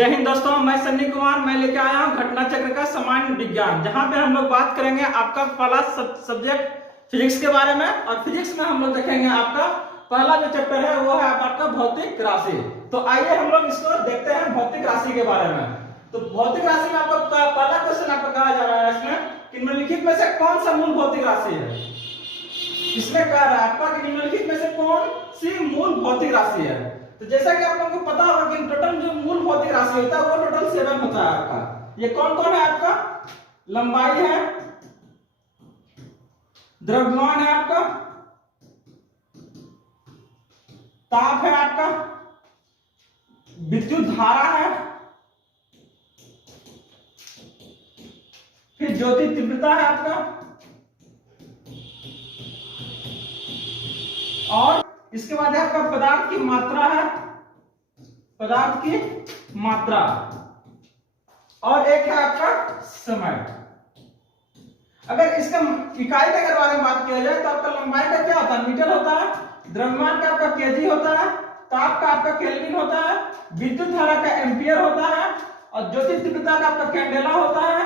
जय हिंद दोस्तों, मैं सन्नी कुमार। मैं लेके आया हूँ घटना चक्र का सामान्य विज्ञान, जहाँ पे हम लोग बात करेंगे आपका पहला सब्जेक्ट फिजिक्स के बारे में। और फिजिक्स में हम लोग देखेंगे आपका पहला जो चैप्टर है वो है आपका भौतिक राशि। तो आइए हम लोग इसको देखते हैं भौतिक राशि के बारे में। तो भौतिक राशि में आपको पहला क्वेश्चन आपको कहा जा रहा है इसमें कि निम्नलिखित में से कौन सा मूल भौतिक राशि है। इसमें कह रहा है आपका कि निम्नलिखित में से कौन सी मूल भौतिक राशि है। तो जैसा कि आप लोगों को पता होगा कि टोटल जो मूल भौतिक राशि होता है वो टोटल 7 होता है आपका। ये कौन कौन है आपका? लंबाई है, द्रव्यमान है आपका, ताप है आपका, विद्युत धारा है, फिर ज्योति तीव्रता है आपका, और इसके बाद है आपका पदार्थ की मात्रा है, पदार्थ की मात्रा, और एक है आपका समय। अगर इसका इकाई के बारे में बात किया जाए तो आपका लंबाई का क्या होता है? मीटर होता है, द्रव्यमान का आपका केजी होता है, ताप का आपका केल्विन होता है, विद्युत धारा का एम्पियर होता है, और ज्योति तीव्रता का आपका कैंडेला होता है,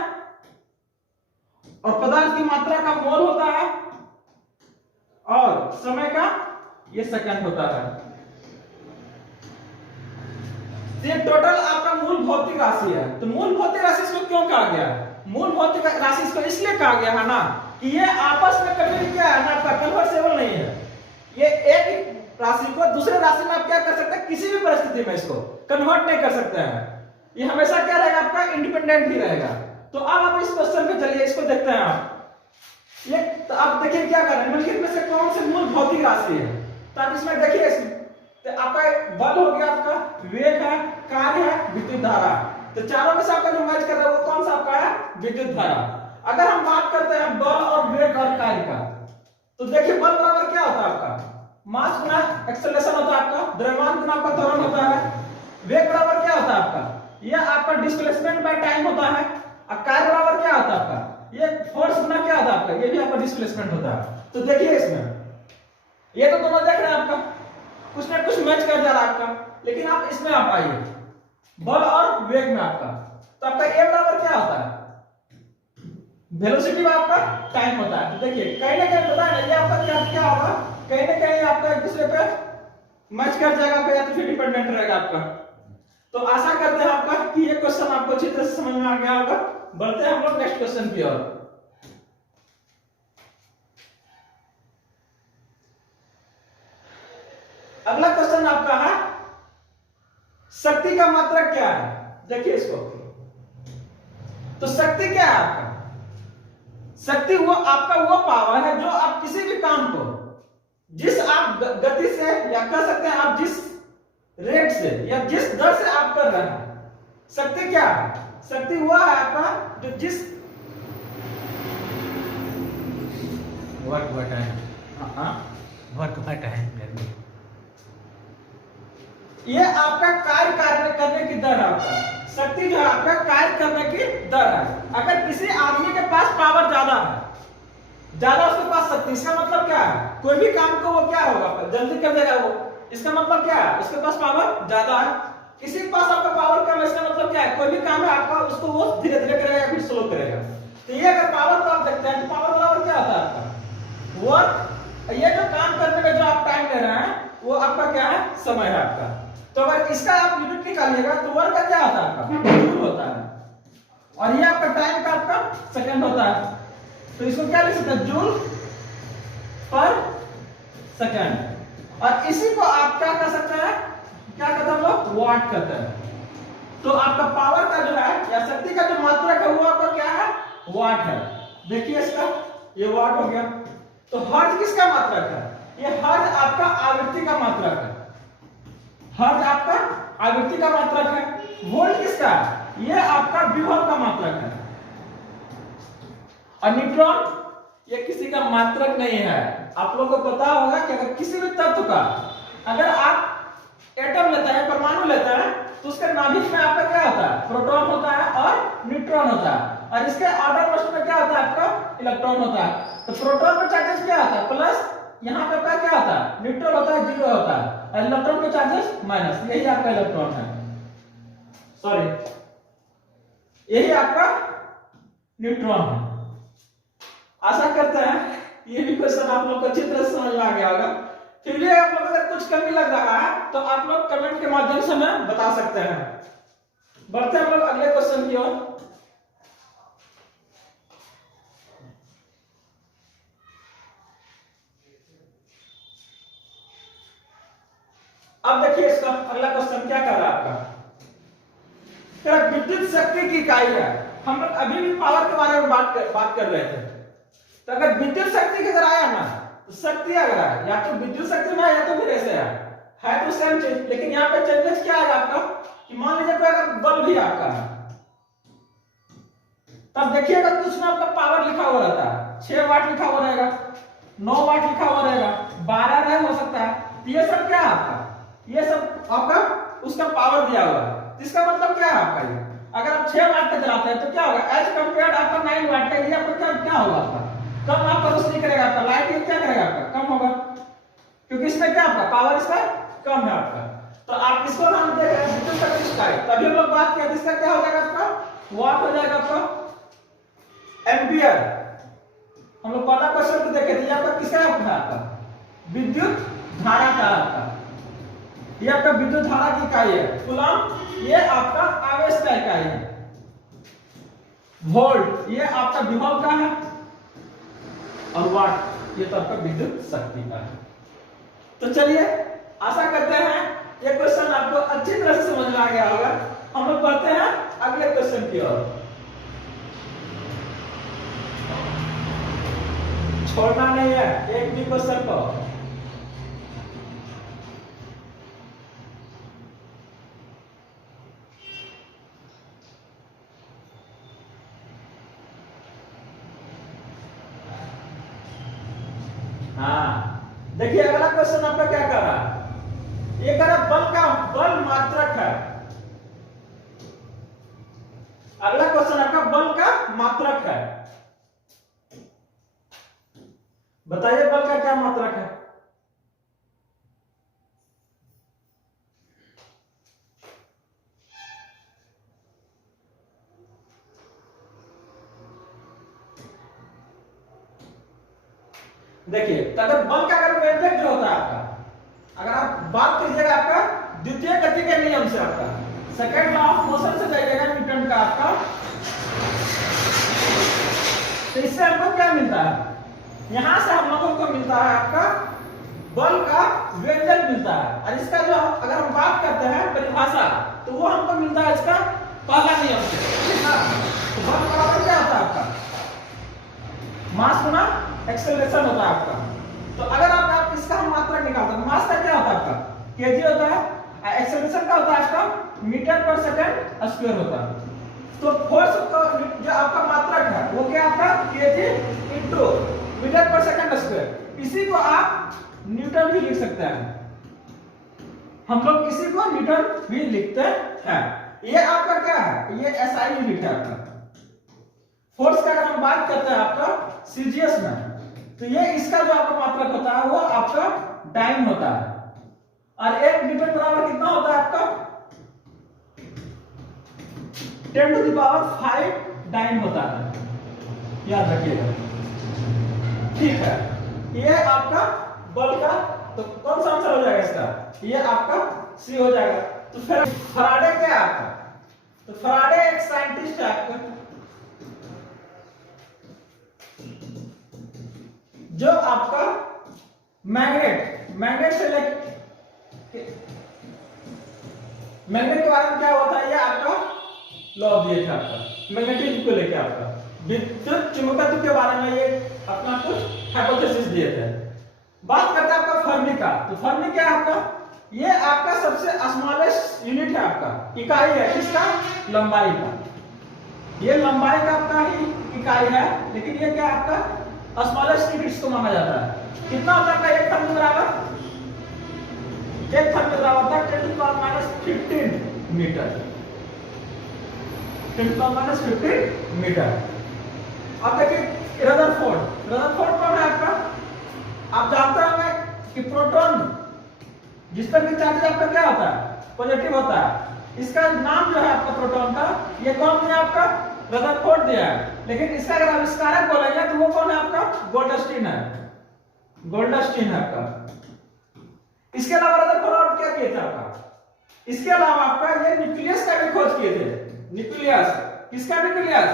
और पदार्थ की मात्रा का मोल होता है, और समय का ये सेकंड होता है। ये टोटल आपका मूल भौतिक राशि है। तो मूल भौतिक राशि इसको क्यों कहा गया है? मूल भौतिक राशि इसको इसलिए कहा गया है ना कि ये आपस में कभी भी क्या है ना आपका कन्वर्सेबल नहीं है। ये एक राशि को दूसरे राशि में आप क्या कर सकते हैं? किसी भी परिस्थिति में इसको कन्वर्ट नहीं कर सकते हैं। ये हमेशा क्या रहेगा? आपका इंडिपेंडेंट ही रहेगा। तो अब आप इस क्वेश्चन में चलिए इसको देखते हैं। आप ये तो आप देखिए क्या कर रहे हैं, निम्नलिखित में से कौन सी मूल भौतिक राशि है। तो आप इसमें देखिए तो आपका बल हो गया, आपका वेग है, कार्य है, विद्युत धारा। तो चारों में से आपका जो मैच कर रहा है वो कौन सा आपका है? विद्युत धारा। अगर हम बात करते हैं बल और वेग और कार्य का, तो देखिए बल बराबर क्या होता है? आपका मास गुना एक्सेलरेशन होता है, आपका द्रव्यमान गुना आपका त्वरण होता है। वेग बराबर क्या होता है आपका? यह आपका डिस्प्लेसमेंट बाय टाइम होता है। और कार्य बराबर क्या होता है आपका? ये फोर्स गुना क्या होता है आपका? ये भी आपका डिस्प्लेसमेंट होता है। तो देखिए इसमें ये तो दोनों देख रहे हैं आपका कुछ ना कुछ मैच कर जा रहा है आपका। लेकिन आप इसमें आप आइए बल और वेग में आपका, तो आपका ए बराबर क्या होता है? वेलोसिटी में आपका टाइम होता है। तो देखिए कहीं ना कहीं पता है ये आपका क्या होगा, कहीं ना कहीं आपका एक दूसरे पे मैच कर जाएगा आपका, या तो फिर डिपेंडेंट रहेगा आपका। तो आशा करते हैं आपका कि ये क्वेश्चन आपको अच्छी तरह से समझ में आ गया होगा। बढ़ते हैं हम लोग नेक्स्ट क्वेश्चन की ओर। अगला क्वेश्चन आपका है शक्ति का मात्रक क्या है। देखिए इसको, तो शक्ति क्या है आपका? शक्ति वो आपका वो पावर है जो आप किसी भी काम को जिस आप गति से, या कह सकते हैं आप जिस रेट से या जिस दर से आप कर रहे हैं, शक्ति क्या है? शक्ति वो है आपका जो जिस वर्क बट है ये आपका कार्य करने की दर है। आपका शक्ति जो है आपका कार्य करने की दर है। अगर किसी आदमी के पास पावर ज्यादा है, ज्यादा उसके पास शक्ति, इसका मतलब क्या है? कोई भी काम को वो क्या होगा? जल्दी कर देगा वो। इसका मतलब क्या है? उसके पास पावर ज्यादा है। किसी के पास आपका पावर कम है, इसका मतलब क्या है? कोई भी काम है आपका उसको वो धीरे धीरे करेगा या फिर स्लो करेगा। तो ये अगर पावर को आप देखते हैं तो पावर बराबर क्या होता है आपका? वर्क। ये जो काम करने में जो आप टाइम ले रहे हैं वो आपका क्या है? समय है आपका। तो अगर इसका आप यूनिट निकालिएगा तो वर्क का क्या होता है? आपका जूल होता है। और ये आपका टाइम का आपका सेकंड होता है। तो इसको क्या लिख सकते हैं? जूल पर सेकंड। और इसी को आप क्या कर सकते हैं? क्या कहते हैं हम लोग? वाट कहते हैं। तो आपका पावर का जो है या शक्ति का जो मात्रक है वो आपका क्या है? वाट है। देखिए इसका ये वाट हो गया। तो हर्ट्ज किसका मात्रक है? ये हर्ट्ज आपका आवृत्ति का मात्रक है। हर्ट्ज आपका आवृत्ति का मात्रक है। वोल्ट किसका है? ये आपका विभव का मात्रक है। और न्यूट्रॉन ये किसी का मात्रक नहीं है। आप लोगों को पता होगा कि अगर किसी भी तत्व का अगर आप एटम लेते हैं, परमाणु लेते हैं, तो उसके नाभिक में आपका क्या होता है? प्रोटॉन होता है और न्यूट्रॉन होता है। और इसके आउटर मोस्ट में क्या होता है? आपका इलेक्ट्रॉन होता है। तो प्रोटॉन में चार्जेस क्या होता है? प्लस, यहाँ पे क्या होता है? न्यूट्रल होता है, जीरो होता है। इलेक्ट्रॉन के चार्जेस माइनस, यही आपका इलेक्ट्रॉन है। सॉरी, यही आपका न्यूट्रॉन है। आशा करते हैं ये भी क्वेश्चन आप लोग को अच्छी तरह समझ में आ गया होगा। फिर भी आप लोग अगर कुछ कमी लग रहा है तो आप लोग कमेंट के माध्यम से हमें बता सकते हैं। बढ़ते हैं हम लोग अगले क्वेश्चन की ओर। अब देखिए इसका अगला क्वेश्चन क्या कर रहा है आपका, विद्युत शक्ति की इकाई है। हम लोग अभी भी पावर के बारे में बात कर रहे थे। तो अगर विद्युत शक्ति की अगर आया ना तो शक्ति अगर है या तो विद्युत शक्ति में या तो फिर ऐसे है तो सेम चीज, लेकिन यहाँ पे चेंजेस क्या है आपका कि मान लीजिए कोई अगर बल्ब भी आपका है, तब देखिएगा तो उसमें आपका पावर लिखा हुआ रहता है, 6 वाट लिखा हुआ रहेगा, 9 वाट लिखा हुआ रहेगा, 12 रहे हो सकता है। ये सब क्या है आपका, ये सब आपका उसका पावर दिया हुआ है। इसका मतलब क्या है आपका, ये अगर आप 6 वाट का चलाते हैं तो क्या होगा एज कंपेयर्ड आपका 9 वाट का, ये आपका क्या होगा आपका कम आपका रोशनी करेगा, आपका लाइट ये क्या करेगा आपका कम होगा, क्योंकि इसमें क्या आपका पावर इसका कम है आपका। तो आप इसको नाम दे रहे हैं विद्युत शक्ति इकाई। तभी हम लोग बात किया इसका क्या हो जाएगा आपका वाट हो जाएगा आपका एम्पियर। हम लोग पहला क्वेश्चन को देखे थे, आपका किसका है आपका विद्युत धारा का, आपका ये आपका विद्युत धारा की इकाई है। कूलम ये आपका आवेश का इकाई है। वोल्ट ये आपका विभव का है, और वाट ये तो आपका विद्युत शक्ति का है। तो चलिए आशा करते हैं ये क्वेश्चन आपको अच्छी तरह से समझ में आ गया होगा। हम लोग बढ़ते हैं अगले क्वेश्चन की ओर। छोड़ना नहीं है एक भी क्वेश्चन को। हाँ देखिए अगला क्वेश्चन आपका क्या कर रहा है, ये कर रहा बल का बल मात्रक है। अगला क्वेश्चन आपका बल का मात्रक है। बताइए बल का क्या मात्रक है। देखिए अगर बल का अगर व्यंजक जो होता है आपका, अगर आप बात कीजिएगा आपका द्वितीय गति के नियम से, आपका सेकंड लॉ ऑफ मोशन से जाइएगा न्यूटन का आपका, तो इससे हमको क्या मिलता है, यहां से हम लोगों को मिलता है आपका बल का व्यंजक मिलता है। और इसका जो अगर हम बात करते हैं परिभाषा, तो वो हमको मिलता है इसका पहला नियम से, ठीक है। तो बल बराबर क्या होता है आपका मास गुना एक्सेलरेशन होता है आपका। तो अगर आप इसका हम मात्रक निकालते हैं, मास का क्या होता है आपका केजी होता है, एक्सेलरेशन का होता है आपका मीटर पर सेकंड स्क्वायर होता है। तो फोर्स का जो आपका मात्रक है वो क्या आपका केजी इनटू मीटर पर सेकंड स्क्वायर। इसी को आप न्यूटन भी लिख सकते हैं, हम लोग इसी को न्यूटन भी लिखते हैं। ये आपका क्या है, ये एसआई यूनिट है आपका। फोर्स का अगर हम बात करते हैं आपका सीजीएस में, तो ये इसका जो आपका मात्रक होता है वो आपका डाइन होता है। और 1 न्यूटन बराबर कितना होता है आपका 10⁵ डाइन होता है, याद रखिएगा, ठीक है। ये आपका बल का, तो कौन सा आंसर हो जाएगा इसका, ये आपका सी हो जाएगा। तो फिर फराडे क्या है आपका, तो फराडे एक साइंटिस्ट है आपका जो आपका मैग्नेट से लेके मैग्नेट के बारे में क्या होता है, ये आपका लॉ दिए थे आपका मैग्नेटिज्म को लेके, आपका विद्युत चुंबकत्व के बारे में ये अपना कुछ हाइपोथेसिस दिए थे। बात करते हैं आपका फर्मी का, तो फर्मी क्या है आपका, ये आपका सबसे स्मॉलेस्ट यूनिट है, आपका इकाई है किसका, लंबाई का। ये लंबाई का आपका ही इकाई है, लेकिन ये क्या आपका स्मॉलेस्ट यूनिट को माना जाता है। कितना होता है आपका 1 फर्मी बराबर, 1 फर्मी बराबर होता है 10⁻⁻15 मीटर, 10⁻⁻15 मीटर। अब देखिए रदरफोर्ड कौन है आपका, आप जानते होंगे कि प्रोटॉन जिस पर भी चार्ज आपका क्या होता है पॉजिटिव होता है, इसका नाम जो है आपका प्रोटॉन का, ये कौन दिया आपका? रदरफोर्ड दिया है। लेकिन इसका अगर आविष्कारक बोलेंगे तो वो कौन है आपका? गोल्डस्टीन है, गोल्डस्टीन है आपका। इसके अलावा रदरफोर्ड और क्या किए थे आपका? इसके अलावा आपका ये न्यूक्लियस का भी खोज किए थे। न्यूक्लियस, किसका न्यूक्लियस?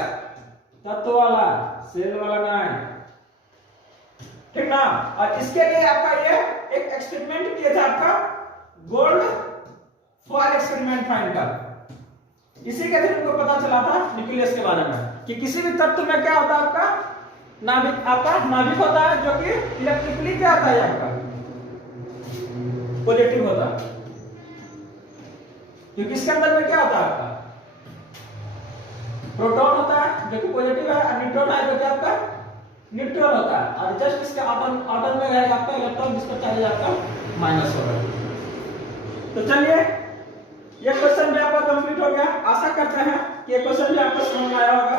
तत्व वाला, सेल वाला नहीं, ठीक ना। और इसके लिए आपका ये एक एक्सपेरिमेंट किया था आपका, गोल्ड फॉयल एक्सपेरिमेंट फाइंड का। इसी के थ्रू उनको पता चला था न्यूक्लियस के बारे में कि किसी भी तत्व में क्या होता है आपका? नाभिक, आपका नाभिक होता है जो कि इलेक्ट्रिकली क्या होता है आपका? पॉजिटिव होता है। क्योंकि इसके अंदर में क्या होता है आपका? प्रोटॉन होता है जो कि पॉजिटिव है, और न्यूट्रॉन है जो कि आपका न्यूट्रल होता है। और जस्ट इसके आटम में रहेगा आपका इलेक्ट्रॉन, जिसका चार्ज आपका माइनस होगा। तो चलिए, ये क्वेश्चन भी आपका कंप्लीट हो गया। आशा करते हैं कि ये क्वेश्चन भी आपको समझ में आया होगा।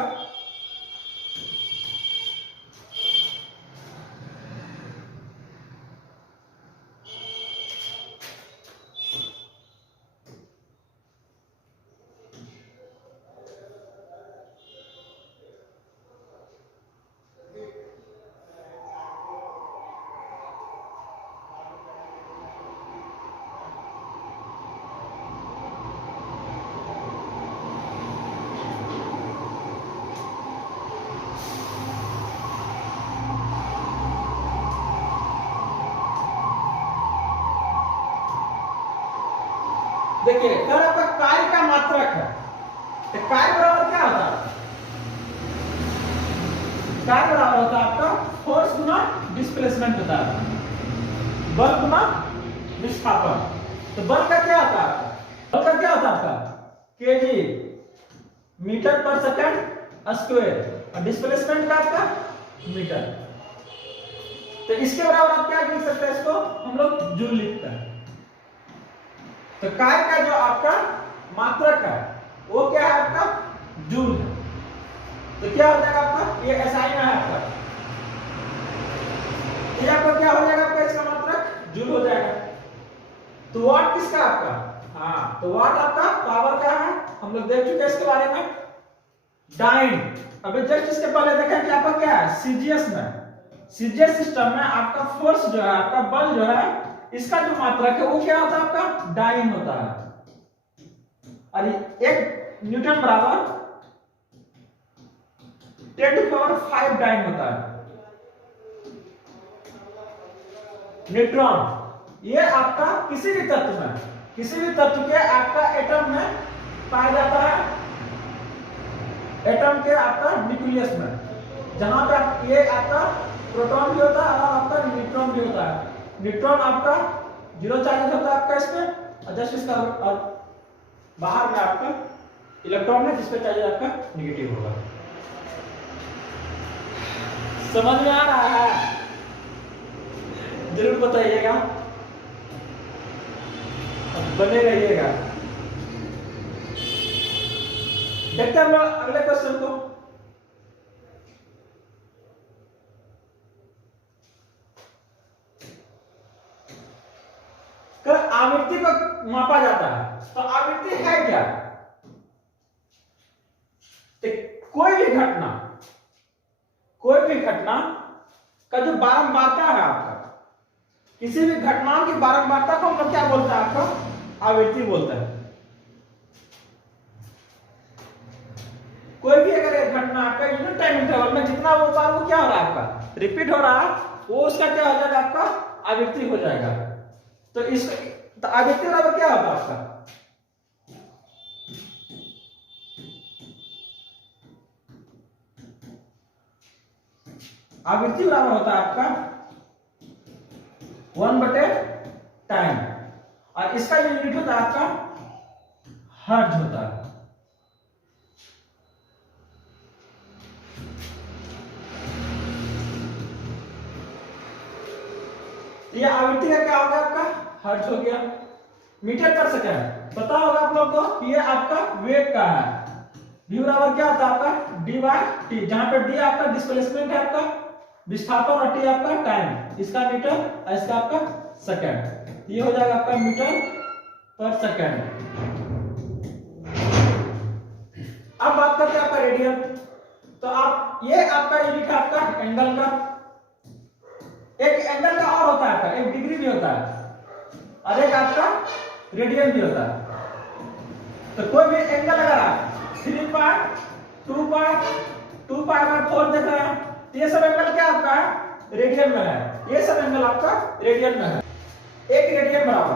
देखिए, अगर आपका कार्य का मात्रक है तो कार्य बराबर क्या होता है? कार्य बराबर होता है आपका फोर्स गुना डिस्प्लेसमेंट होता है, बल गुना विस्थापन। तो बल का क्या होता है? बल का क्या होता है आपका? केजी मीटर पर सेकंड स्क्वायर, और डिस्प्लेसमेंट का आपका मीटर। तो इसके बराबर आप क्या लिख सकते हैं? इसको हम लोग जूल लिखते हैं। तो कार्य का जो आपका मात्रक है वो क्या है आपका? जूल है। तो क्या हो जाएगा आपका? ये एसआई में है आपका, ये आपका क्या हो जाएगा आपका? इसका मात्रक जूल हो जाएगा। तो वाट किसका आपका? हाँ, तो वाट आपका पावर का है, हम लोग देख चुके हैं इसके बारे में। डाइन, अभी जस्ट इसके पहले देखा कि आपका क्या है? सीजीएस में, सीजीएस सिस्टम में आपका फोर्स जो है, आपका बल जो है, इसका जो मात्रक है वो क्या होता है आपका? डाइन होता है। और एक न्यूटन बराबर 10⁵ डाइन होता है। न्यूट्रॉन ये आपका किसी भी तत्व में, किसी भी तत्व के आपका एटम में पाया जाता है, एटम के आपका न्यूक्लियस में, जहां पे ये आपका प्रोटॉन भी होता है और आपका न्यूट्रॉन भी होता है। न्यूट्रॉन आपका जीरो चार्ज होता है आपका इसमें, और जस्ट इसका और बाहर में आपका इलेक्ट्रॉन है जिसपे चार्ज आपका नेगेटिव होगा। समझ में आ रहा है? जरूर बताइएगा, बने रहिएगा। देखते हैं हम लोग अगले क्वेश्चन को। आवृत्ति को मापा जाता है, तो आवृत्ति है क्या? तो कोई भी घटना का जो बारंबारता है आपका, किसी भी घटना की बारंबारता को हम लोग क्या बोलते हैं? आपका आवृत्ति बोलते हैं। कोई भी अगर एक घटना आपका यूनिट टाइम इंटरवल में जितना वो बार वो क्या हो रहा है आपका? रिपीट हो रहा है, वो उसका क्या हो जाएगा? आपका आवृत्ति हो जाएगा। तो इस तो आवृत्ति बराबर क्या होता है आपका? आवृत्ति बराबर होता है आपका 1/टाइम, और इसका जो यूनिट होता है आपका हर्ट्ज होता है। ये आवृत्ति का क्या हो गया आपका? हर्ट्ज हो गया। मीटर पर सेकंड पता होगा आप लोग को, ये आपका वेग का है। v बराबर क्या होता है आपका? d/t, जहां पे d आपका डिस्प्लेसमेंट है आपका, विस्थापन, और t आपका टाइम, इसका मीटर और इसका आपका सेकंड। ये हो जाएगा आपका मीटर पर सेकंड। अब बात करते हैं आपका रेडियन। तो आप ये आपका यूनिट है आपका एंगल का। एक एंगल का और होता है आपका, एक डिग्री भी होता है और एक आपका रेडियन भी होता है। तो कोई भी एंगल अगर आप 3 पाई 2 पाई 2 पाई बाय 4 देख रहे हैं तो ये सब एंगल क्या आपका है रेडियन में है। ये सब एंगल आपका रेडियन में है। एक रेडियन बराबर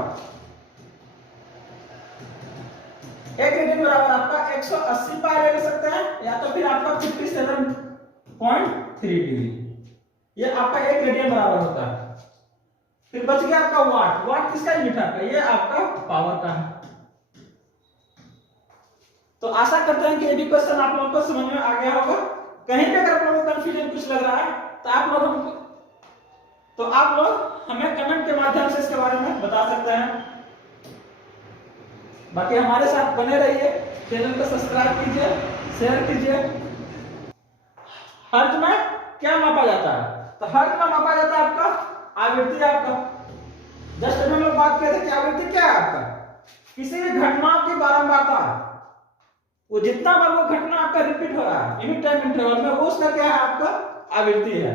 आपका 180 पाई ले सकते हैं या तो फिर आपका 57.3 डिग्री। ये आपका एक रेडियन बराबर होता है। फिर बच गया आपका वाट। वाट किसका यूनिट है? ये आपका पावर का है। तो आशा करते हैं कि ये भी क्वेश्चन आप लोगों को समझ में आ गया होगा। कहीं भी अगर आप लोगों को कंफ्यूजन कुछ लग रहा है तो आप लोग हमें कमेंट के माध्यम से इसके बारे में बता सकते हैं। बाकी हमारे साथ बने रहिए, चैनल को सब्सक्राइब कीजिए, शेयर कीजिए। हर्ट्ज में क्या मापा जाता है? तो हर्ट्ज में मापा जाता है आपका आवृत्ति। आपका जस्ट अभी हम लोग बात किए थे कि आवृत्ति क्या है आपका किसी भी घटना की बारंबारता। वो जितना बार वो घटना आपका रिपीट हो रहा है यूनिट टाइम इंटरवल में, वो उसका क्या है आपका आवृत्ति है।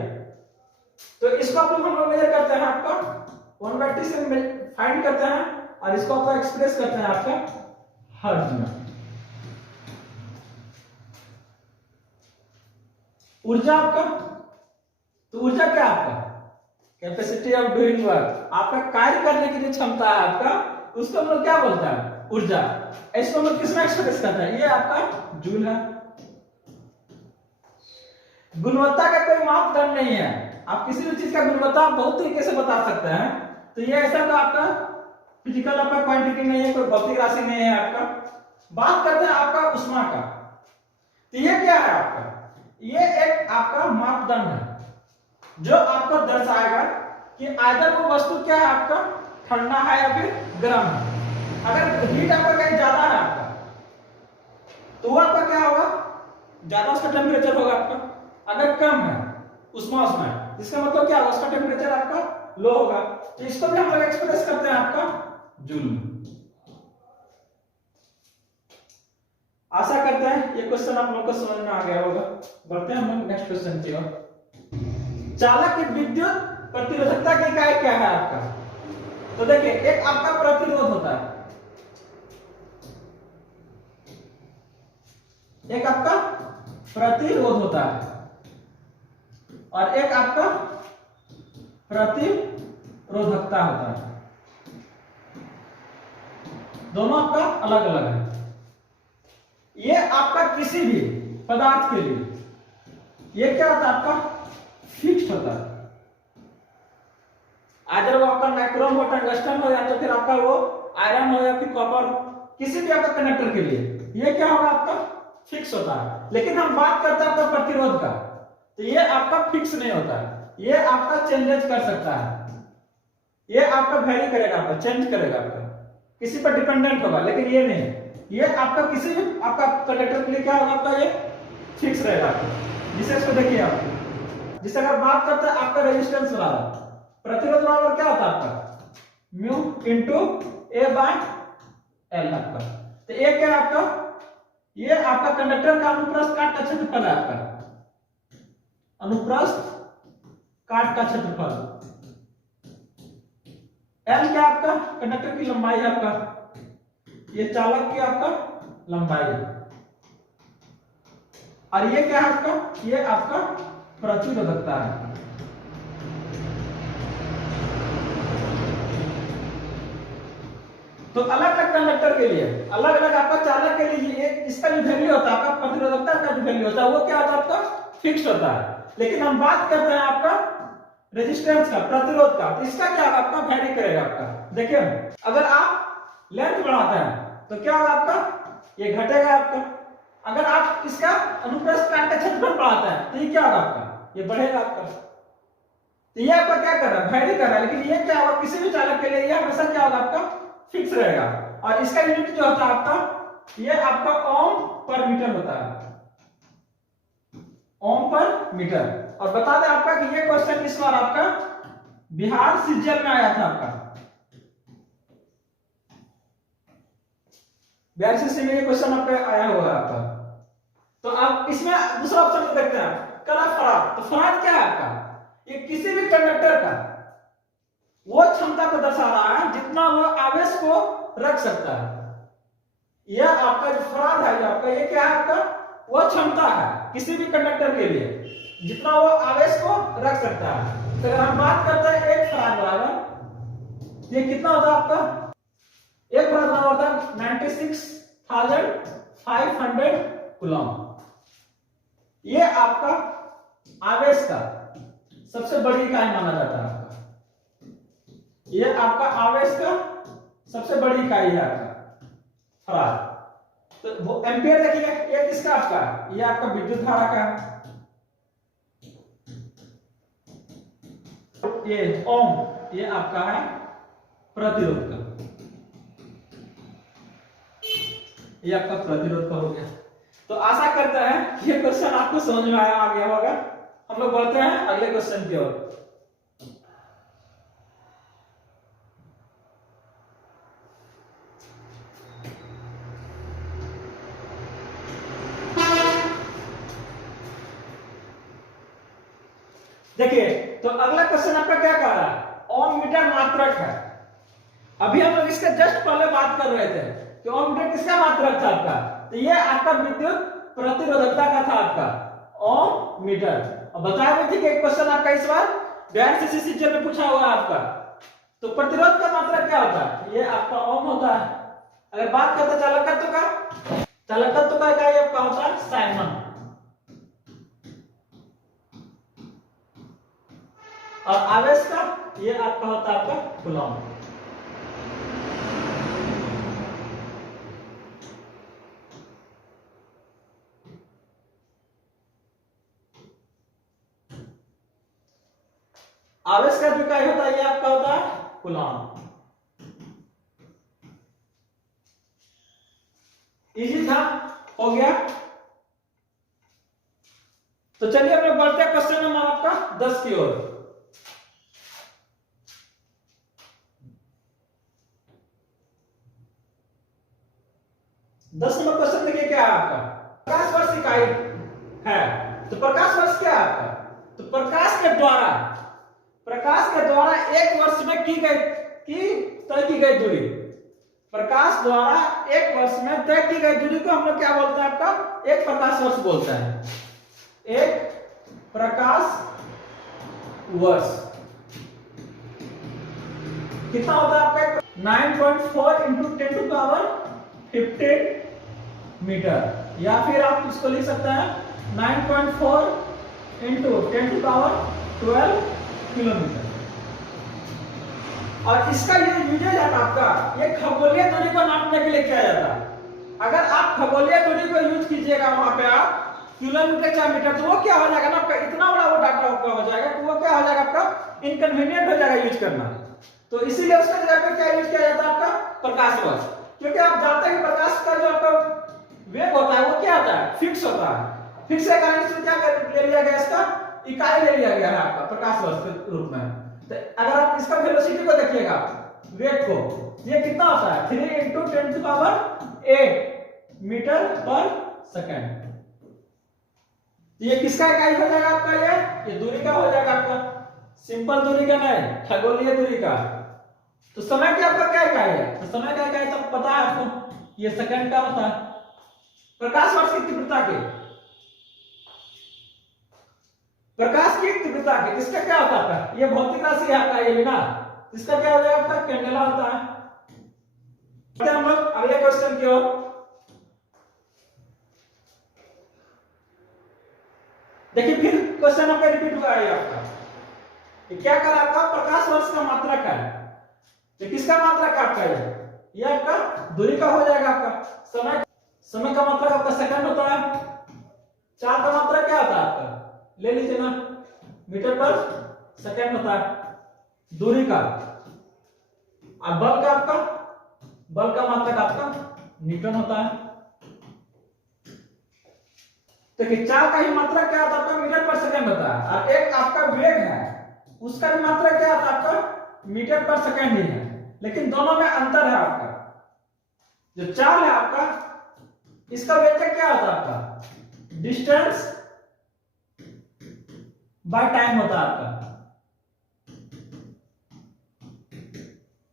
तो इसको आप लोग हम लोग मेजर करते हैं आपका 1/t से फाइंड करते हैं और इसको आपका एक्सप्रेस करते हैं आपका हर्ट्ज में। ऊर्जा आपका, तो ऊर्जा क्या आपका कैपेसिटी ऑफ डूइंग वर्क, आपका कार्य करने की जो क्षमता है आपका उसको हम लोग क्या बोलते हैं ऊर्जा। इसको हम लोग किसमें एक्सप्रेस करते हैं? ये आपका जूल है। गुणवत्ता का कोई मापदंड नहीं है। आप किसी भी चीज का गुणवत्ता बहुत तरीके से बता सकते हैं। तो ये ऐसा तो आपका फिजिकल आपका क्वांटिटी नहीं है, कोई भौतिक राशि नहीं है आपका। बात करते हैं आपका ऊष्मा का। तो ये क्या है आपका? ये एक आपका मापदंड है जो आपको दर्शाएगा कि आइदर वो वस्तु क्या है आपका ठंडा है या फिर गर्म है। अगर हीट आपका कहीं ज्यादा है आपका तो वो आपका क्या होगा ज्यादा उसका टेम्परेचर होगा आपका। अगर कम है उष्मा उसमें इसका मतलब क्या होगा उसका टेम्परेचर आपका लो होगा। तो इसको भी हम लोग एक्सप्रेस करते हैं आपका जूल में। आशा करते हैं ये क्वेश्चन आप लोगों को समझ में आ गया होगा। बढ़ते हैं हम लोग नेक्स्ट क्वेश्चन की ओर। चालक की विद्युत प्रतिरोधकता की इकाई क्या है आपका? तो देखिए एक आपका प्रतिरोध होता है, एक आपका प्रतिरोध होता है और एक आपका प्रतिरोधकता होता है। दोनों आपका अलग अलग है। ये आपका किसी भी पदार्थ के लिए ये क्या होता है आपका फिक्स्ड होता है। अगर वो आपका नाइक्रोम हो टंगस्टन हो या तो फिर आपका वो आयरन हो या फिर कॉपर, किसी भी आपका कंडक्टर के लिए ये क्या होगा आपका फिक्स होता है। लेकिन हम बात करते हैं आपका प्रतिरोध का, तो ये आपका फिक्स नहीं होता है। ये आपका चेंजेस कर सकता है, ये आपका वेरी करेगा, आपका चेंज करेगा, आपका किसी पर डिपेंडेंट होगा। लेकिन ये नहीं, ये आपका किसी भी आपका कंडक्टर के लिए क्या होगा आपका ये फिक्स रहेगा। जिसे इसको देखिए आप, जिसे अगर बात करते हैं आपका रेजिस्टेंस वाला प्रतिरोध बराबर क्या होता है आपका mu into A by L आपका। तो ए क्या है आपका ये आपका कंडक्टर का अनुप्रस्थ काट का क्षेत्रफल है आपका, अनुप्रस्थ काट का क्षेत्रफल। एल क्या आपका कंडक्टर की लंबाई है आपका, ये चालक की आपका लंबाई है। और ये क्या है आपका ये आपका प्रतिरोधकता है। तो अलग अलग कंडक्टर के लिए अलग अलग आपका चालक के लिए इसका जो वैल्यू होता है आपका प्रतिरोधकता का जो वैल्यू होता है वो क्या होता है आपका फिक्स्ड होता है। लेकिन हम बात करते हैं आपका रेजिस्टेंस का, प्रतिरोध का, तो इसका क्या आपका वैरी करेगा आपका। देखिए अगर आप लेंथ बढ़ाते हैं तो क्या होगा आपका ये घटेगा आपका। अगर आप इसका अनुप्रस्थ काट का क्षेत्रफल बढ़ाते हैं तो ये क्या होगा आपका ये बढ़ेगा आपका। तो ये आपका क्या कर रहा है वैरी कर रहा है। लेकिन ये क्या होगा किसी भी चालक के लिए ये हमेशा क्या होगा आपका फिक्स रहेगा। और इसका यूनिट जो होता है आपका ये आपका ओम पर मीटर होता है, ओम पर मीटर। और बता दें आपका कि ये क्वेश्चन इस बार आपका बिहार सीजीएल में आया था आपका, बिहार सीजीएल में ये क्वेश्चन आपका आया हुआ है आपका। तो आप इसमें दूसरा ऑप्शन को देखते हैं, करा फराद। तो फराद क्या है आपका, ये किसी भी कंडक्टर का वो क्षमता को दर्शा रहा है जितना वो आवेश को रख सकता है। यह आपका जो फराद है, आपका ये क्या है, आपका वो क्षमता है किसी भी कंडक्टर के लिए जितना वो आवेश को रख सकता है। तो अगर हम बात करते हैं एक फराद बराबर, ये कितना होता है आपका, एक फराद बराबर होता है 96,500 कूलम। ये आपका आवेश का सबसे बड़ी इकाई माना जाता है आपका, ये आपका आवेश का सबसे बड़ी इकाई है आपका फराद। तो वो एम्पियर देखिए, ये किसका आपका, ये आपका विद्युत धारा का, ये ओम ये आपका है प्रतिरोध का, ये आपका प्रतिरोध का हो गया। तो आशा करता है ये क्वेश्चन आपको समझ में आ गया होगा। हम लोग बढ़ते हैं अगले क्वेश्चन की ओर। देखिए, तो अगला क्वेश्चन आपका क्या कह रहा है, ओम मीटर मात्रक है। अभी हम लोग इसके जस्ट पहले बात कर रहे थे कि ओम मीटर किसका मात्रक था आपका, तो ये आपका विद्युत प्रतिरोधकता का था आपका ओम मीटर। अब बताया हुआ थी कि एक क्वेश्चन आपका इस बार गैर सीसीसीएल में पूछा हुआ है आपका। तो प्रतिरोध का मात्रक क्या होता है, ये आपका ओम होता है। अगर बात करते हैं चालकत्व का, चालकत्व का इकाई आपका होता है साइमन, और आवेश का ये आपका होता है आपका कूलम। आवेश का जो इकाई होता है ये आपका होता है कूलम। इजी था, हो गया। तो चलिए हम लोग बढ़ते हैं क्वेश्चन नंबर आपका 10 की ओर। दस नंबर क्वेश्चन देखिए क्या है आपका, प्रकाश वर्ष इकाई है। तो प्रकाश वर्ष क्या है आपका, तो प्रकाश के द्वारा एक वर्ष में तय की गई दूरी, प्रकाश द्वारा एक वर्ष में तय की गई दूरी को हम लोग क्या बोलते हैं आपका, एक प्रकाश वर्ष बोलते हैं। एक प्रकाश वर्ष कितना होता है आपका, 9.4 × 10⁻15 मीटर, या फिर आप इसको लिख सकते हैं 9.4 × 10⁻12 किलोमीटर। और इसका ये यूजेज है आपका, ये खगोलीय दूरी को नापने के लिए किया जाता है। अगर आप खगोलीय दूरी को यूज कीजिएगा वहां पे आप किलोमीटर या मीटर, तो वो क्या हो जाएगा ना आपका, इतना बड़ा वो डाटा आपका हो जाएगा कि वो क्या हो जाएगा आपका, इनकन्वीनियंट हो जाएगा यूज करना। तो इसीलिए उसका जगह पे क्या यूज किया जाता है आपका, प्रकाश वर्ष। क्योंकि आप जानते हैं कि प्रकाश का जो आपका वेग होता है वो क्या होता है, फिक्स होता है। फिक्स के कारण इसमें क्या ले लिया गया, इसका इकाई ले लिया गया है आपका प्रकाश वर्ष के रूप में। तो अगर आप इसका वेलोसिटी को देखिएगा, वेग को, ये कितना होता है 3 × 10⁸ मीटर पर सेकंड। ये किसका इकाई हो जाएगा आपका, ये दूरी का हो जाएगा आपका, सिंपल दूरी का नहीं, खगोलीय दूरी का। तो समय की आपका क्या इकाई है, तो समय का इकाई सब पता है आपको, ये सेकंड का होता है। प्रकाश वर्ष की तीव्रता के, प्रकाश की तीव्रता के इसका क्या होता है, ये भौतिक राशि है आपका, ये बिना इसका क्या हो जाएगा आपका, कैंडेला होता है। हम लोग अगले क्वेश्चन की ओर। देखिए फिर क्वेश्चन आपका रिपीट हुआ है आपका, ये क्या कर आपका प्रकाश वर्ष का मात्रक है। तो किसका मात्रक आपका, ये आपका दूरी का हो जाएगा आपका। समय का मात्रक आपका सेकंड होता है। चाल का मात्रक क्या होता है आपका, ले लीजिए ना, मीटर पर सेकंड होता है दूरी का। और बल का आपका, बल का मात्रक आपका न्यूटन होता है। तो कि चाल का ही मात्रक क्या होता है आपका, मीटर पर सेकंड होता है। और एक आपका वेग है, उसका भी मात्रक क्या होता है आपका, मीटर पर सेकंड ही है। लेकिन दोनों में अंतर है आपका। जो चाल है आपका, इसका व्यंजक क्या होता है आपका, डिस्टेंस बाय टाइम होता है आपका,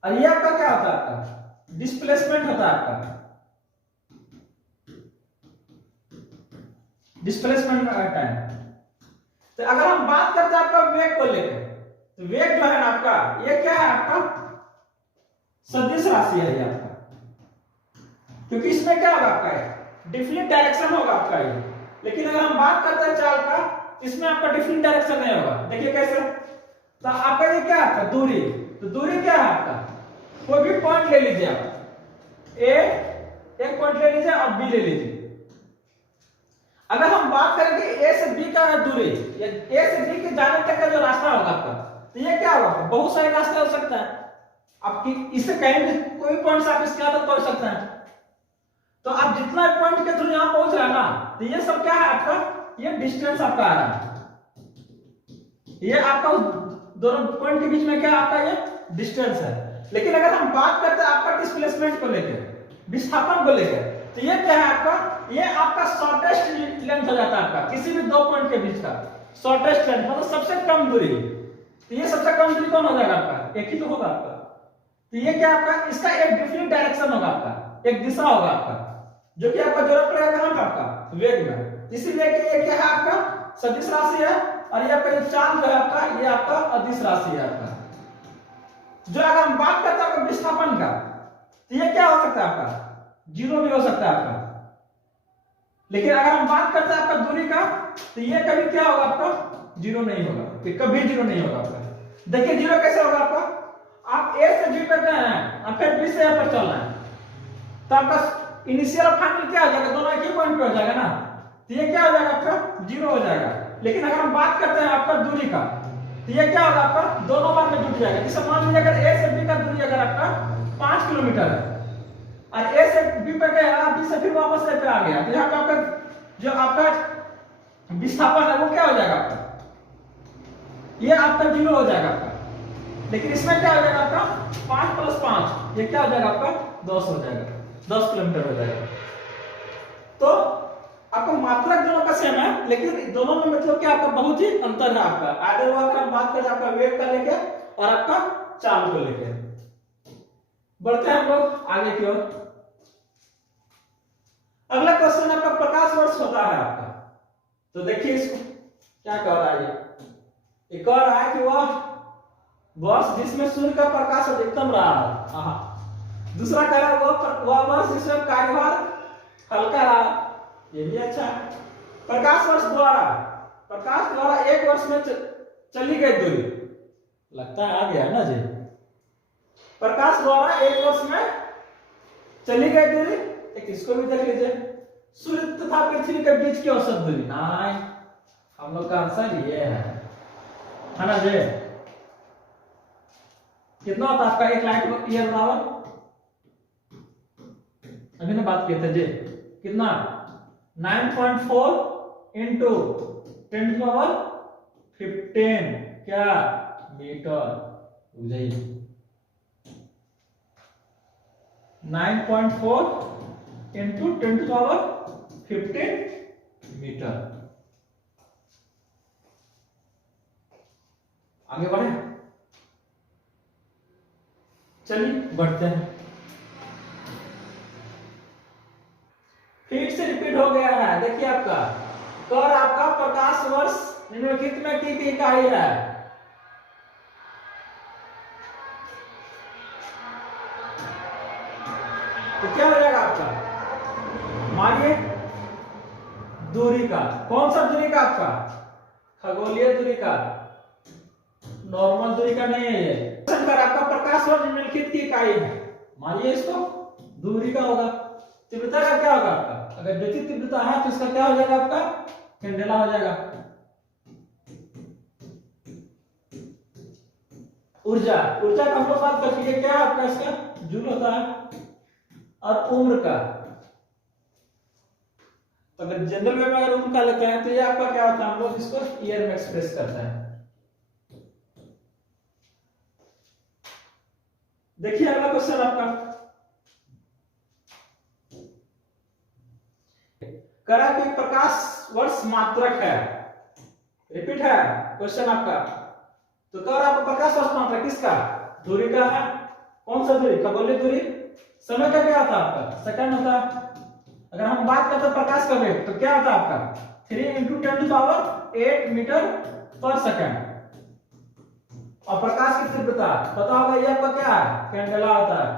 और ये आपका क्या होता है, आपका डिस्प्लेसमेंट होता है, आपका डिस्प्लेसमेंट टाइम। तो अगर हम बात करते हैं आपका वेग को लेकर, तो वेग जो है ना आपका, ये क्या है आपका सदिश राशि है ये आपका, क्योंकि इसमें क्या होगा आपका डिफरेंट डायरेक्शन होगा आपका ये। लेकिन अगर हम बात करते हैं चाल का, इसमें आपका डिफरेंट डायरेक्शन नहीं होगा। देखिए कैसे, तो आपका ये क्या है दूरी, तो दूरी क्या है आपका, कोई भी पॉइंट ले लीजिए आप, ए एक पॉइंट ले लीजिए और बी ले लीजिए। अगर हम बात करें कि ए से बी का दूरी या ए से बी के जाने तक का जो रास्ता होगा आपका, तो ये क्या होगा, बहुत सारे रास्ते हो सकते हैं आपकी, इससे कहीं भी कोई पॉइंट से आप इसके अंदर पहुंच सकते हैं। तो आप जितना पॉइंट के थ्रू यहां पहुंच रहे हैं ना, तो ये सब क्या है आपका, ये डिस्टेंस आपका आ रहा है, ये आपका दोनों पॉइंट के बीच में क्या आपका ये डिस्टेंस है। लेकिन अगर हम बात करते हैं आपका डिस्प्लेसमेंट को लेकर, विस्थापन को लेकर, तो ये क्या है आपका, ये आपका शॉर्टेस्ट लेंथ हो जाता है आपका, किसी भी दो पॉइंट के बीच का शॉर्टेस्ट लेंथ, मतलब सबसे कम दूरी। तो ये सबसे कम दूरी कौन हो जाएगा आपका, एक ही तो होगा आपका। तो ये क्या आपका, इसका एक डिफरेंट डायरेक्शन होगा आपका, एक दिशा होगा आपका, जो कि आपका जरूरत पड़ेगा कहां पर, आपका वेग में। इसीलिए कि ये क्या है आपका सदिश राशि है, और ये आपका चाल जो है आपका, ये आपका अदिश राशि है आपका। जो अगर हम बात करते हैं आपका विस्थापन का, तो ये क्या हो सकता है आपका, जीरो भी हो सकता है आपका। लेकिन अगर हम बात करते हैं आपका दूरी का, तो ये कभी क्या होगा आपका, जीरो नहीं होगा, ये कभी जीरो नहीं होगा आपका। देखिए जीरो कैसे होगा आपका, आप ए से बी पे गए हैं और फिर बी से ए पर चलना है, तो आपका इनिशियल और फाइनल क्या हो जाएगा, दोनों एक ही पॉइंट पे हो जाएगा ना, तो ये क्या हो जाएगा आपका, जीरो हो जाएगा। लेकिन अगर हम बात करते हैं आपका दूरी का, तो ये क्या होगा आपका, दोनों बार में जुट जाएगा। जैसे मान लीजिए अगर ए से बी का दूरी अगर आपका 5 किलोमीटर है, और ए से बी पे गया, बी से फिर वापस ए पे आ गया, तो यहाँ पे आपका जो आपका विस्थापन है वो क्या हो जाएगा आपका, ये आपका जीरो हो जाएगा आपका। लेकिन इसमें क्या हो जाएगा आपका 5 + 5, ये क्या हो जाएगा आपका 10 हो जाएगा, 10 किलोमीटर हो जाएगा। तो आपको मात्रक दोनों का सेम है, लेकिन दोनों में मतलब क्या आपका बहुत ही अंतर है आपका। आगे वो अगर हम बात करें आपका वेग का लेके और आपका चाल को लेके। बढ़ते हैं हम लोग आगे की ओर। अगला क्वेश्चन आपका प्रकाश वर्ष होता है आपका, तो देखिए इसको क्या कह रहा है, ये कह रहा है कि वह वर्ष जिसमें सूर्य का प्रकाश अधिकतम रहा है। दूसरा कह रहा है वह वर्ष जिसमें कार्यभार हल्का रहा, ये भी अच्छा है। प्रकाश द्वारा एक वर्ष में चली गई दूरी, लगता है आ गया ना जी। प्रकाश द्वारा एक वर्ष में चली गई दूरी, एक इसको भी देख लीजिए, सूर्य तथा पृथ्वी के बीच की औसत दूरी। नहीं, हम लोग का आंसर ये है ना जी। कितना होता है आपका 1 लाइट ईयर बराबर, अभी ना बात किए थे जी, कितना 9.4 इंटू 10⁻15 क्या मीटर, बुझाइए 9.4 इंटू 10⁻15 मीटर। आगे बढ़े, चलिए बढ़ते हैं। फिर से रिपीट हो गया है, देखिए आपका कर आपका प्रकाश वर्ष निम्नलिखित में की इकाई है। तो क्या हो जाएगा आपका, मानिए दूरी का, कौन सा दूरी का आपका, खगोलीय दूरी का, नॉर्मल दूरी का नहीं है ये। कर आपका प्रकाश वर्ष निम्नलिखित की इकाई है, मानिए इसको दूरी का होगा। तीव्रता का क्या होगा आपका, अगर ज्योति तीव्रता है तो इसका क्या हो जाएगा आपका, कैंडेला हो जाएगा। ऊर्जा का हम लोग बात करते हैं, क्या है आपका, इसका जूल होता है। और उम्र का, अगर जनरल में अगर उम्र का लेते हैं तो ये आपका क्या होता है, हम लोग इसको ईयर में एक्सप्रेस करते हैं। देखिए अगला क्वेश्चन आपका, करा कि प्रकाश प्रकाश वर्ष मात्रक है। रिपीट है क्वेश्चन आपका। तो कह रहा आपका प्रकाश वर्ष मात्रक किसका? दूरी का है। कौन सा दूरी? खगोलीय दूरी। समय का क्या होता है आपका? सेकंड होता है। अगर हम बात करते हैं प्रकाश का वेग तो क्या होता है आपका? 3 × 10⁸ मीटर पर सेकंड। और प्रकाश की तीव्रता पता होगा, ये आपका क्या है? कैंडेला होता है।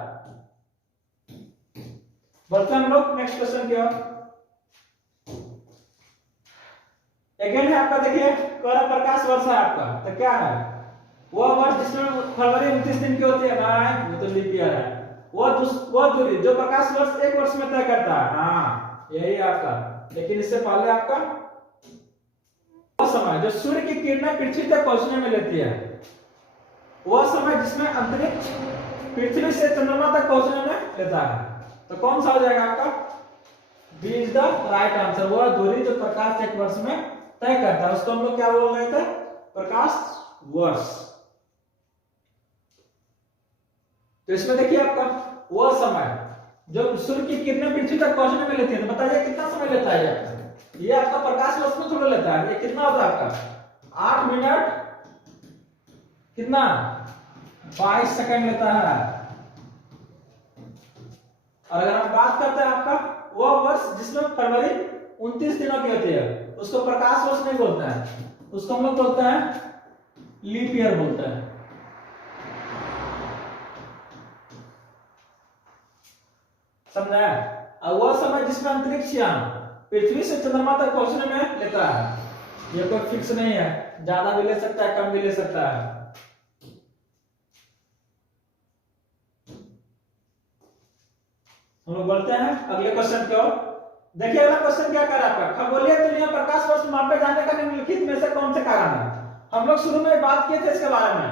बढ़ते हैं हम लोग नेक्स्ट क्वेश्चन की ओर। अगेन है आपका, देखिए कह प्रकाश वर्ष है आपका, तो क्या है? वो वर्ष जिसमें फरवरी 29 दिन की होती है ना, वो तो लीप ईयर है। वो दूरी जो प्रकाश वर्ष एक वर्ष में तय करता है, हाँ यही आपका। लेकिन इससे पहले आपका वो समय जो सूर्य की किरणें पृथ्वी तक पहुंचने में लेती है, वह समय जिसमें अंतरिक्ष पृथ्वी से चंद्रमा तक पहुंचने में लेता है। तो कौन सा हो जाएगा आपका? B is the right answer. वह दूरी जो प्रकाश एक वर्ष में तय करता है उसको हम लोग क्या बोल रहे थे? प्रकाश वर्ष। तो इसमें देखिए आपका वह समय जो सूर्य की किरणें पृथ्वी तक पहुंचने में लेती है, तो बताइए कितना समय लेता है ये आपका प्रकाश वर्ष में थोड़ा लेता है। ये कितना होता है आपका? 8 मिनट कितना 22 सेकंड लेता है। और अगर हम बात करते हैं आपका वह वर्ष जिसमें फरवरी 29 दिनों की होती है, उसको प्रकाश वर्ष नहीं बोलते हैं, उसको हम लोग बोलते हैं लीप ईयर बोलते हैं। समझा? और वह समय जिसमें अंतरिक्ष यान पृथ्वी से चंद्रमा तक पहुंचने में लेता है, ये कोई फिक्स नहीं है, ज्यादा भी ले सकता है, कम भी ले सकता है। हम लोग बढ़ते हैं अगले क्वेश्चन की ओर। देखिए अगला क्वेश्चन क्या कर रहा है आपका? खगोलीय दुनिया प्रकाश वर्ष मापे जाने का निम्नलिखित में से कौन से कारण है? हम लोग शुरू में बात किए थे इसके बारे में।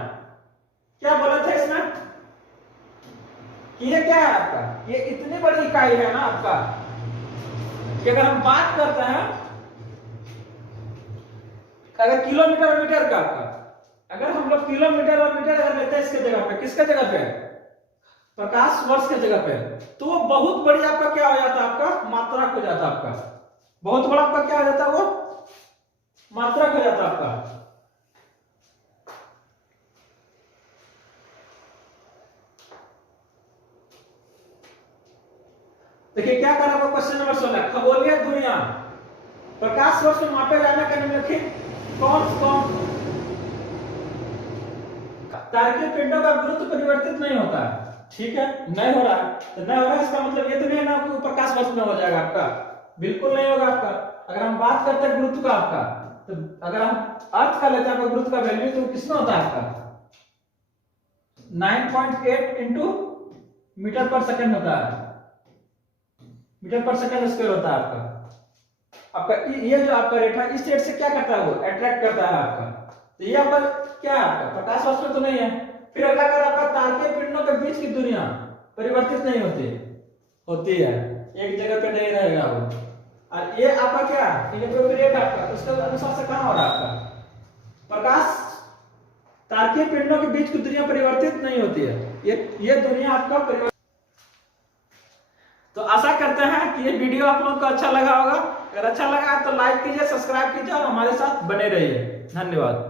क्या बोले थे इसमें कि ये क्या है आपका? ये इतनी बड़ी इकाई है ना आपका कि अगर हम बात करते हैं अगर किलोमीटर और मीटर का आपका, अगर हम लोग किलोमीटर और मीटर अगर लेते हैं इसके जगह पे, किसके जगह पे? प्रकाश वर्ष के जगह पे, तो वो बहुत बड़ी आपका क्या हो जाता है? आपका मात्रक हो जाता है। आपका बहुत बड़ा आपका क्या हो जाता है? वो मात्रक हो जाता है आपका। देखिए क्या कर रहा है क्वेश्चन नंबर 16। खगोलीय दुनिया प्रकाश वर्ष में मापे जाने का निम्नलिखित कौन तारकीय पिंडों का गुरुत्व परिवर्तित नहीं होता है। ठीक है, नहीं हो रहा है तो नहीं हो रहा है, इसका मतलब ये तो नहीं है ना कि प्रकाश वर्ष में हो जाएगा आपका, बिल्कुल नहीं होगा आपका। अगर हम बात करते हैं गुरुत्व का आपका, तो अगर हम अर्थ का लेते हैं गुरुत्व का वैल्यू, तो कितना होता है आपका? 9.8 इंटू मीटर पर सेकंड होता है। मीटर पर सेकंड स्क्वायर होता है आपका। ये जो आपका रेखा इस रेट से क्या करता है? वो अट्रैक्ट करता है आपका। तो ये आपका क्या है? आपका प्रकाश वर्ष में तो नहीं है। फिर अगला अगर आपका तारकीय पिंडों के बीच की दूरियां परिवर्तित नहीं होती है, एक जगह पे नहीं रहेगा वो। और ये आपका क्या? ये जो रेट आपका उसके अनुसार से कहां हो रहा है आपका? प्रकाश तारकीय पिंडों के बीच की दूरियां परिवर्तित नहीं होती है, ये दूरियां आपका परिवर्तित। तो आशा करते हैं कि ये वीडियो आप लोगों को अच्छा लगा होगा। अगर अच्छा लगा तो लाइक कीजिए, सब्सक्राइब कीजिए और हमारे साथ बने रहिए। धन्यवाद।